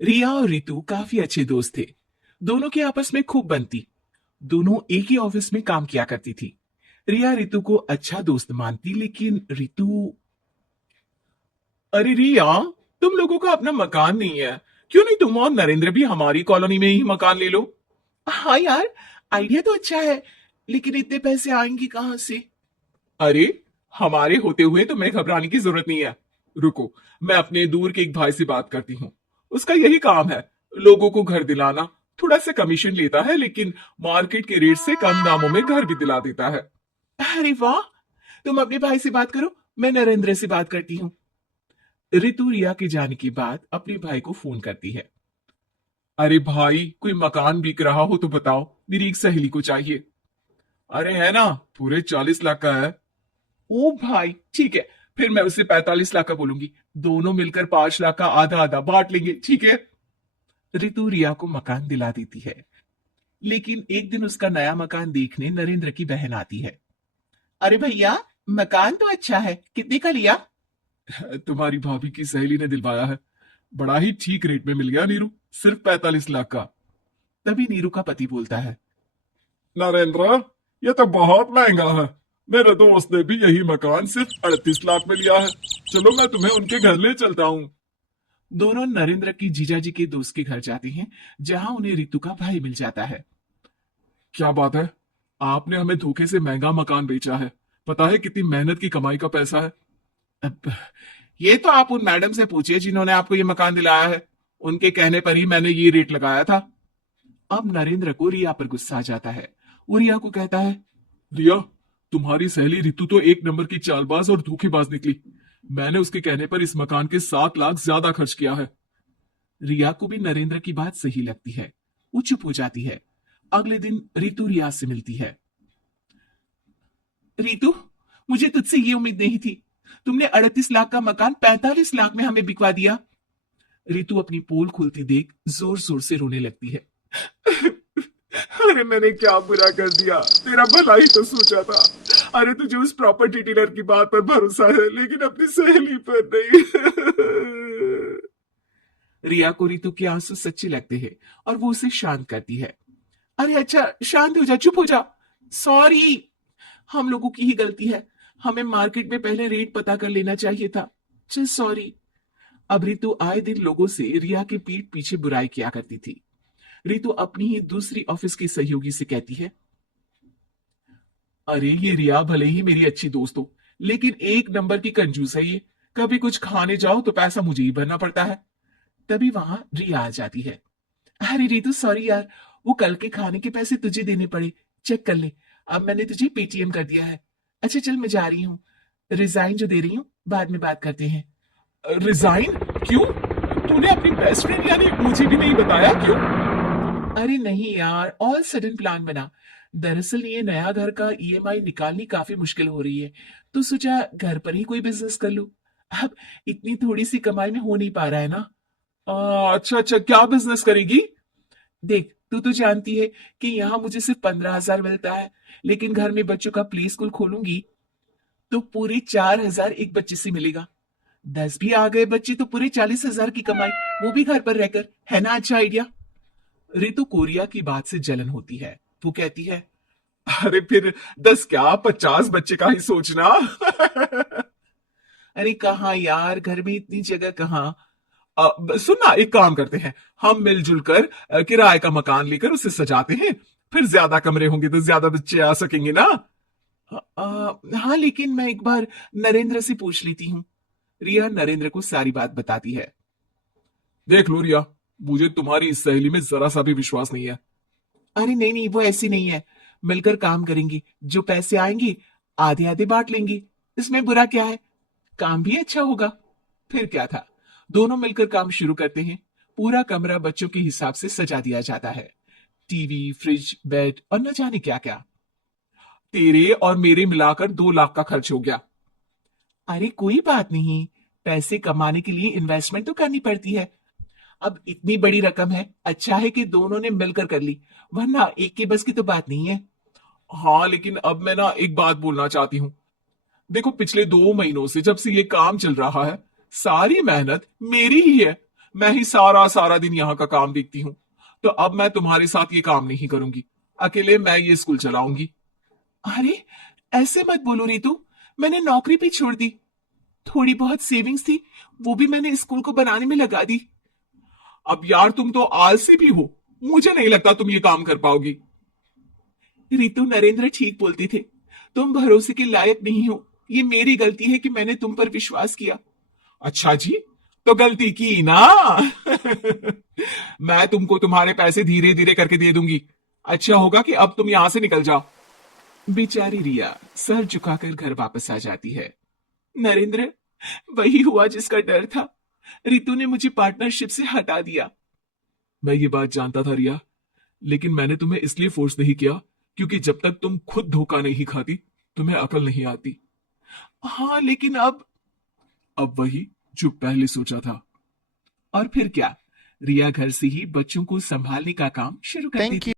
रिया और रितु काफी अच्छे दोस्त थे। दोनों की आपस में खूब बनती। दोनों एक ही ऑफिस में काम किया करती थी। रिया रितु को अच्छा दोस्त मानती, लेकिन रितु। अरे रिया, तुम लोगों का अपना मकान नहीं है। क्यों नहीं तुम और नरेंद्र भी हमारी कॉलोनी में ही मकान ले लो। हाँ यार, आइडिया तो अच्छा है, लेकिन इतने पैसे आएंगे कहाँ से? अरे, हमारे होते हुए तुम्हें घबराने की जरूरत नहीं है। रुको, मैं अपने दूर के एक भाई से बात करती हूँ। उसका यही काम है, लोगों को घर दिलाना। थोड़ा सा कमीशन लेता है, लेकिन मार्केट के रेट से कम दामों में घर भी दिला देता है। अरे वाह, तुम अपने भाई से बात करो, मैं नरेंद्र से बात करती हूँ। रितु रिया के जाने के बाद अपने भाई को फोन करती है। अरे भाई, कोई मकान बिक रहा हो तो बताओ, मेरी एक सहेली को चाहिए। अरे है ना, पूरे 40 लाख का है। ओ भाई ठीक है, फिर मैं उसे 45 लाख का बोलूंगी। दोनों मिलकर 5 लाख का आधा आधा बांट लेंगे, ठीक है? रितु रिया को मकान दिला देती है। लेकिन एक दिन उसका नया मकान देखने नरेंद्र की बहन आती है। अरे भैया, मकान तो अच्छा है, कितने का लिया? तुम्हारी भाभी की सहेली ने दिलवाया है। बड़ा ही ठीक रेट में मिल गया नीरू, सिर्फ 45 लाख का। तभी नीरू का पति बोलता है। नरेंद्र, ये तो बहुत महंगा है। मेरे दोस्त ने भी यही मकान सिर्फ 38 लाख में लिया है। चलो मैं तुम्हें उनके घर ले चलता हूँ। दोनों नरेंद्र की जीजाजी के दोस्त के घर जाते हैं, जहां उन्हें रितु का भाई मिल जाता है। क्या बात है, आपने हमें धोखे से महंगा मकान बेचा है। पता है कितनी मेहनत की कमाई का पैसा है। अब ये तो आप उन मैडम से पूछिए जिन्होंने आपको ये मकान दिलाया है। उनके कहने पर ही मैंने ये रेट लगाया था। अब नरेंद्र को रिया पर गुस्सा आ जाता है। वो रिया को कहता है। रिया, तुम्हारी सहेली रितु तो एक नंबर की चालबाज और धोखेबाज निकली। मैंने उसके कहने पर इस मकान के 7 लाख ज्यादा खर्च किया है। रिया को भी नरेंद्र की बात सही लगती है। वो चुप हो जाती है। अगले दिन रितु रिया से मिलती है। रितु, मुझे तुझसे ये उम्मीद नहीं थी। तुमने 38 लाख का मकान 45 लाख में हमें बिकवा दिया। रितु अपनी पोल खुलती देख जोर जोर से रोने लगती है। अरे मैंने क्या बुरा कर दिया, तेरा भला ही तो सोचा था। अरे तुझे उस प्रॉपर्टी डीलर की बात पर भरोसा है, लेकिन अपनी सहेली पर नहीं। रिया को रितु के आंसू सच्चे लगते हैं और वो उसे शांत करती है। अरे अच्छा, शांत हो जा, चुप हो जा। सॉरी, हम लोगों की ही गलती है। हमें मार्केट में पहले रेट पता कर लेना चाहिए था। चल सॉरी। अब रितु आए दिन लोगों से रिया के पीठ पीछे बुराई किया करती थी। रितु अपनी ही दूसरी ऑफिस की सहयोगी से कहती है। अरे ये रिया भले ही मेरी अच्छी दोस्त हो, लेकिन एक नंबर की कंजूस है ये। कभी कुछ खाने जाओ तो पैसा मुझे ही भरना पड़ता है। तभी वहां रिया आ जाती है। अरे रितु सॉरी यार, वो कल के खाने के पैसे तुझे देने पड़े। चेक कर ले, अब मैंने तुझे पेटीएम कर दिया है। अच्छा चल, मैं जा रही हूँ। रिजाइन जो दे रही हूँ, बाद में बात करते हैं। रिजाइन? क्यों? तूने अपनी बेस्ट फ्रेंड यानी मुझे भी नहीं बताया, क्यों? अरे नहीं यार, ऑल सडन प्लान बना। दरअसल ये नया घर का ईएमआई निकालनी काफी मुश्किल हो रही है, तो सोचा घर पर ही कोई बिजनेस कर लूं। अब इतनी थोड़ी सी कमाई में हो नहीं पा रहा है ना। अच्छा अच्छा, क्या बिजनेस करेगी? देख, तू तो जानती है कि यहाँ मुझे सिर्फ 15,000 मिलता है, लेकिन घर में बच्चों का प्ले स्कूल खोलूंगी तो पूरे 4,000 एक बच्चे से मिलेगा। 10 भी आ गए बच्चे तो पूरे 40,000 की कमाई, वो भी घर पर रहकर। है ना अच्छा आइडिया? रितु कोरिया की बात से जलन होती है। वो कहती है। अरे फिर 10 क्या, 50 बच्चे का ही सोचना। अरे कहाँ यार, घर में इतनी जगह कहाँ। सुन ना, एक काम करते हैं, हम मिलजुल कर किराए का मकान लेकर उसे सजाते हैं। फिर ज्यादा कमरे होंगे तो ज्यादा बच्चे आ सकेंगे ना। हाँ, लेकिन मैं एक बार नरेंद्र से पूछ लेती हूँ। रिया नरेंद्र को सारी बात बताती है। देख लो रिया, मुझे तुम्हारी इस सहेली में जरा सा भी विश्वास नहीं है। अरे नहीं नहीं, वो ऐसी नहीं है। मिलकर काम करेंगे, जो पैसे आएंगे आधे आधे बांट लेंगे। इसमें बुरा क्या है? काम भी अच्छा होगा। फिर क्या था, दोनों मिलकर काम शुरू करते हैं। पूरा कमरा बच्चों के हिसाब से सजा दिया जाता है। टीवी, फ्रिज, बेड और न जाने क्या क्या। तेरे और मेरे मिलाकर 2 लाख का खर्च हो गया। अरे कोई बात नहीं, पैसे कमाने के लिए इन्वेस्टमेंट तो करनी पड़ती है। अब इतनी बड़ी रकम है, अच्छा है कि दोनों ने मिलकर कर ली, वरना एक के बस की तो बात नहीं है। हाँ, लेकिन अब मैं ना एक बात बोलना चाहती हूँ। देखो, पिछले 2 महीनों से जब से ये काम चल रहा है, सारी मेहनत मेरी ही है। मैं ही सारा सारा दिन यहाँ का काम देखती हूँ। तो अब मैं तुम्हारे साथ ये काम नहीं करूंगी, अकेले मैं ये स्कूल चलाऊंगी। अरे ऐसे मत बोलो रितु, मैंने नौकरी भी छोड़ दी। थोड़ी बहुत सेविंग्स थी, वो भी मैंने स्कूल को बनाने में लगा दी। अब यार तुम तो आलसी भी हो, मुझे नहीं लगता तुम ये काम कर पाओगी। रितु, नरेंद्र ठीक बोलते थे, तुम भरोसे के लायक नहीं हो। ये मेरी गलती है कि मैंने तुम पर विश्वास किया। अच्छा जी, तो गलती की ना। मैं तुमको तुम्हारे पैसे धीरे धीरे करके दे दूंगी। अच्छा होगा कि अब तुम यहां से निकल जाओ। बेचारी रिया सर झुकाकर घर वापस आ जाती है। नरेंद्र, वही हुआ जिसका डर था। रितु ने मुझे पार्टनरशिप से हटा दिया। मैं ये बात जानता था रिया, लेकिन मैंने तुम्हें इसलिए फोर्स नहीं किया क्योंकि जब तक तुम खुद धोखा नहीं खाती तुम्हें अकल नहीं आती। हाँ लेकिन अब वही जो पहले सोचा था। और फिर क्या, रिया घर से ही बच्चों को संभालने का काम शुरू कर Thank देती। you.